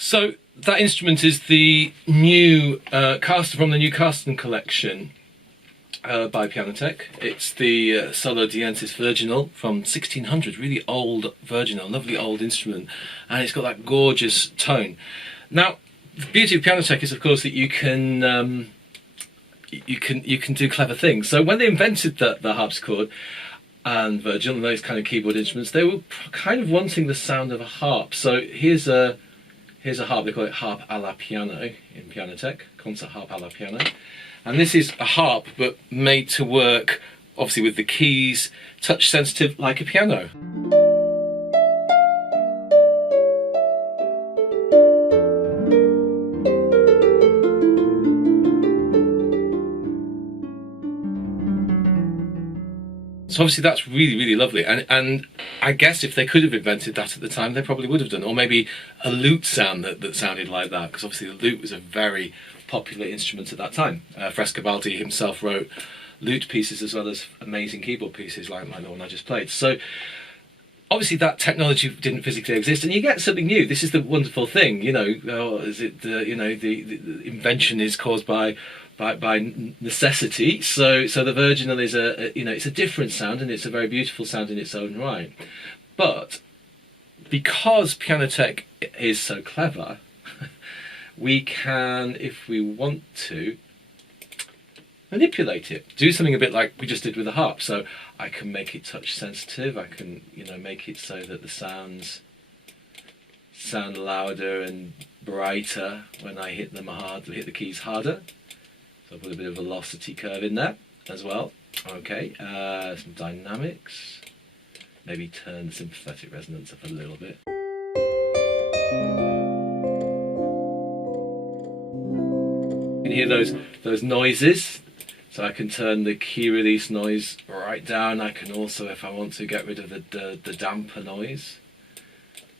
So that instrument is the new caster from the new Caston collection by Pianoteq. It's the Salodiensis Virginal from 1600, really old Virginal, lovely old instrument, and it's got that gorgeous tone. Now, the beauty of Pianoteq is, of course, that you can do clever things. So when they invented the harpsichord and Virgil and those kind of keyboard instruments, they were kind of wanting the sound of a harp. So here's a harp, they call it harp a la piano in Pianoteq, concert harp a la piano. And this is a harp, but made to work, obviously, with the keys, touch sensitive, like a piano. So obviously that's really, really lovely, and I guess if they could have invented that at the time, they probably would have done, or maybe a lute sound that sounded like that, because obviously the lute was a very popular instrument at that time. Frescobaldi himself wrote lute pieces as well as amazing keyboard pieces like the one I just played. So obviously that technology didn't physically exist, and you get something new. This is the wonderful thing, you know. The invention is caused by necessity. So the Virginal is it's a different sound, and it's a very beautiful sound in its own right. But because Pianoteq is so clever, we can, if we want to, manipulate it, do something a bit like we just did with the harp. So I can make it touch sensitive. I can, make it so that the sounds sound louder and brighter when I hit them hard, hit the keys harder. So I'll put a bit of velocity curve in there as well. Okay, some dynamics. Maybe turn the sympathetic resonance up a little bit. You can hear those noises. So I can turn the key release noise right down. I can also, if I want to, get rid of the damper noise,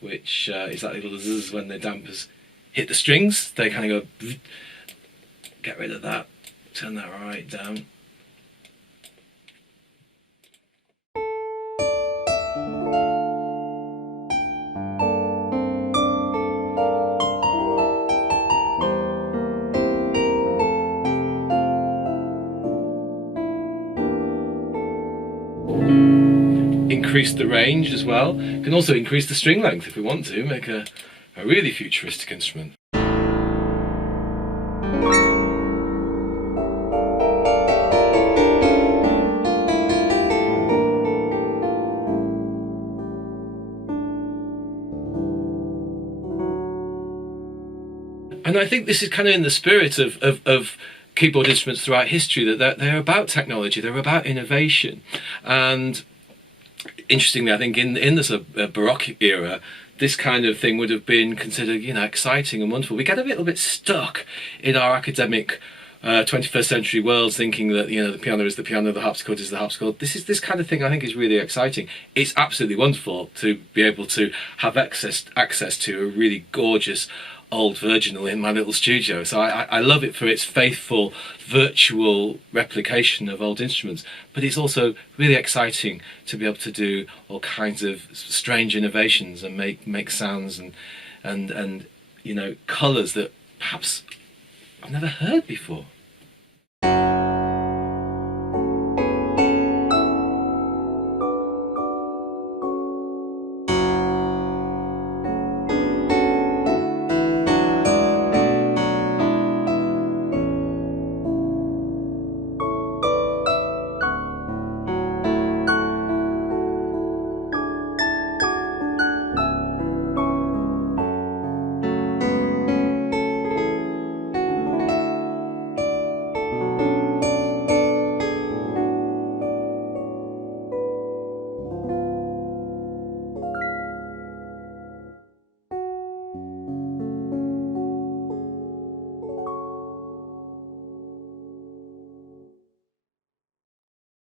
which is that little zzz when the dampers hit the strings. They kind of go, get rid of that, turn that right down. Increase the range as well. Can also increase the string length if we want to, make a really futuristic instrument. And I think this is kind of in the spirit of keyboard instruments throughout history, that they're about technology, they're about innovation. And interestingly, I think in the sort of Baroque era, this kind of thing would have been considered, exciting and wonderful. We get a little bit stuck in our academic 21st century world, thinking that the piano is the piano, the harpsichord is the harpsichord. This kind of thing I think is really exciting. It's absolutely wonderful to be able to have access to a really gorgeous old Virginal in my little studio. So I love it for its faithful virtual replication of old instruments, but it's also really exciting to be able to do all kinds of strange innovations and make sounds and colours that perhaps I've never heard before.